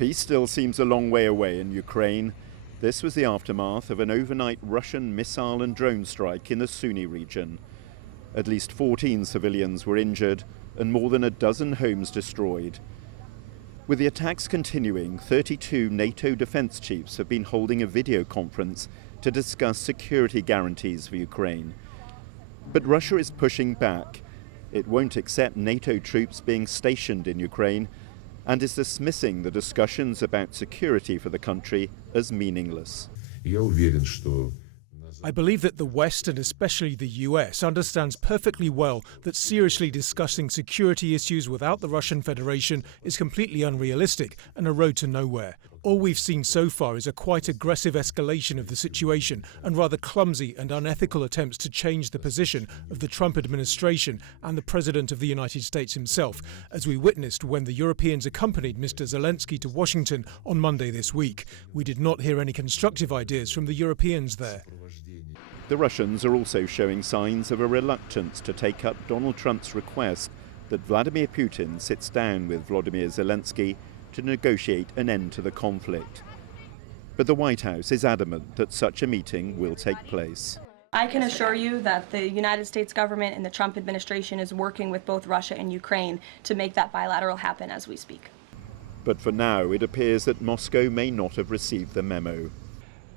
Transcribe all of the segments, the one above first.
Peace still seems a long way away in Ukraine. This was the aftermath of an overnight Russian missile and drone strike in the Sunni region. At least 14 civilians were injured and more than a dozen homes destroyed. With the attacks continuing, 32 NATO defense chiefs have been holding a video conference to discuss security guarantees for Ukraine. But Russia is pushing back. It won't accept NATO troops being stationed in Ukraine and is dismissing the discussions about security for the country as meaningless. I believe that the West, and especially the US, understands perfectly well that seriously discussing security issues without the Russian Federation is completely unrealistic and a road to nowhere. All we've seen so far is a quite aggressive escalation of the situation and rather clumsy and unethical attempts to change the position of the Trump administration and the President of the United States himself, as we witnessed when the Europeans accompanied Mr. Zelenskyy to Washington on Monday this week. We did not hear any constructive ideas from the Europeans there. The Russians are also showing signs of a reluctance to take up Donald Trump's request that Vladimir Putin sits down with Vladimir Zelenskyy to negotiate an end to the conflict. But the White House is adamant that such a meeting will take place. I can assure you that the United States government and the Trump administration is working with both Russia and Ukraine to make that bilateral happen as we speak. But for now, it appears that Moscow may not have received the memo.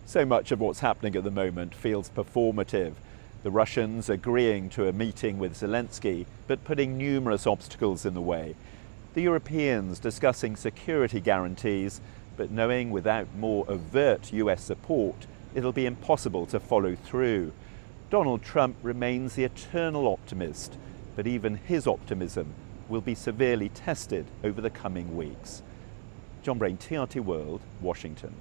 So much of what's happening at the moment feels performative. The Russians agreeing to a meeting with Zelenskyy, but putting numerous obstacles in the way. The Europeans discussing security guarantees, but knowing without more overt US support, it'll be impossible to follow through. Donald Trump remains the eternal optimist, but even his optimism will be severely tested over the coming weeks. John Brain, TRT World, Washington.